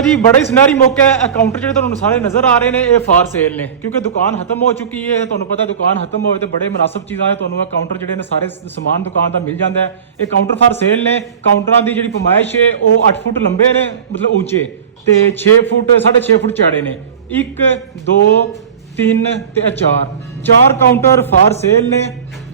जी बड़े ही सुनहरी मौका है। काउंटर जो तुहानू सारे नजर आ रहे हैं ये फार सेल ने, क्योंकि दुकान खत्म हो चुकी है। तुहानू पता दुकान खत्म होवे तो बड़े मुनासिब चीज़ां है तुहानू काउंटर जिहड़े ने सारे समान दुकान का मिल जाता है। ये काउंटर फार सेल ने। काउंटरां दी जिहड़ी पमाइश है वो 8 फुट लंबे ने, मतलब ऊंचे, ते 6 फुट 6.5 फुट चौड़े ने। 1 2 3 ते 4 काउंटर फार सेल ने,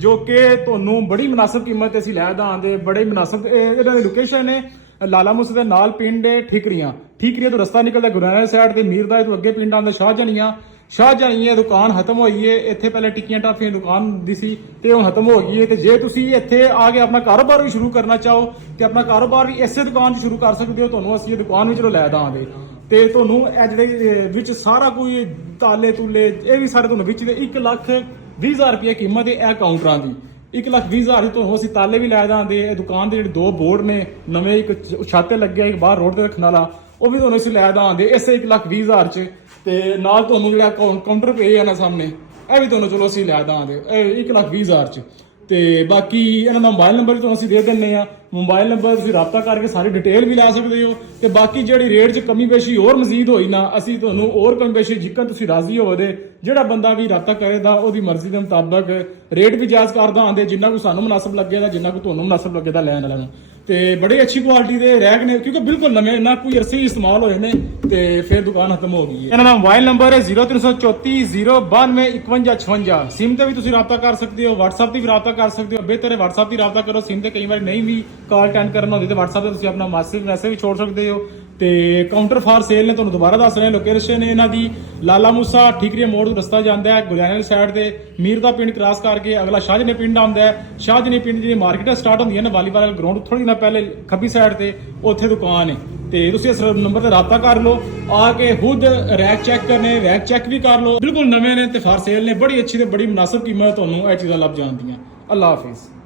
जो कि तुहानू बड़ी मुनासिब कीमत असीं लै दांगे। बड़े मुनासिब इन्हां दी लोकेशन है लाला मूसे दे नाल पिंड ठीकरियां तो रस्ता निकलदा गुरनानक साइड ते मीरदा तो अगे पिंड आंदा शाहजहानिया दुकान खत्म होई है। इत्थे पहले टिक्कियां टाफियां दुकान दी सी ते हुण खत्म हो गई है। ते जे तुसीं इत्थे आ के अपना कारोबार भी शुरू करना चाहो ते अपना कारोबार भी इसे दुकान च शुरू कर सकदे हो। तुहानू असीं दुकान विच लै दांगे ते तुहानू ए जिहड़े विच सारा कोई ताले तूले ये भी सारे तुहानू विच दे 1,20,000 रुपये कीमत है ए काउंटरां दी। 1,20,000 तो असीं ताले भी लै दांगे। दुकान के दो बोर्ड ने नवे, एक छत लगे एक बाहर रोड ते रखने वाला, वो भी तुहानू असीं लै दांगे इस 1,20,000 च। ते नाल तुहानू जिहड़ा काउंटर पे है ना सामने, ये भी तुहानू चलो असीं लै दांगे 1,20,000 च। ते बाकी इन्हां दा मोबाइल नंबर भी तुहानू असीं दे दिंदे आ। मोबाइल नंबर तुसीं राबता करके सारी डिटेल भी लै सकदे हो। ते बाकी जिहड़ी रेट च कमी पेशी होर मजीद होई ना, असीं तुहानू होर कमी पेशी जिक्कन तुसीं राजी होवो दे, जिहड़ा बंदा भी राबता करेगा ओहदी मर्जी के मुताबक रेट भी जायज़ कर दांगे, जिन्ना को सानू मुनासिब लगेगा जिन्ना को तुहानू मुनासिब लगेगा लैण वाले नूं। ते बड़ी अच्छी क्वालिटी दे रैक ने, क्योंकि बिल्कुल नवे ना कोई अरसे ही इस्तेमाल होए ने ते फिर दुकान खत्म हो गई है। इन्हां दा मोबाइल नंबर है 0334 092 51 56। सिम ते भी तुसीं राबता कर सकते हो, व्हाट्सएप ते भी राबता कर सकते हो। बेहतर है व्हाट्सएप ते राबता करो, सिम ते कई बार नहीं भी कॉल अटेंड करना होती तो व्हाट्सएप ते तुसीं अपना मैसेज भी छोड़ सकते हो। ते काउंटर फार सेल ने तुहानू दोबारा दस रहे लोकेशन है इन्हां दी लाला मूसा ठीकरिया मोड़ तो रस्ता जाता है गुरनानक साइड ते मीर दा पिंड क्रॉस करके अगला शाहजनी पिंड आंदा है। शाहजनी पिंड जी मार्केट स्टार्ट होंदी है ना वालीबाल ग्राउंड थोड़ी ना पहले खब्बी साइड ते उत्थे दुकान है। ते तुसीं इस नंबर ते राबता कर लो, आके खुद रैक चेक करने, रैक चेक भी कर लो, बिल्कुल नवे ने ते फार सेल ने। बड़ी अच्छी ते बड़ी मुनासिब कीमत तुहानू ये चीज़ां लभ जांदियां। अल्लाह हाफिज़।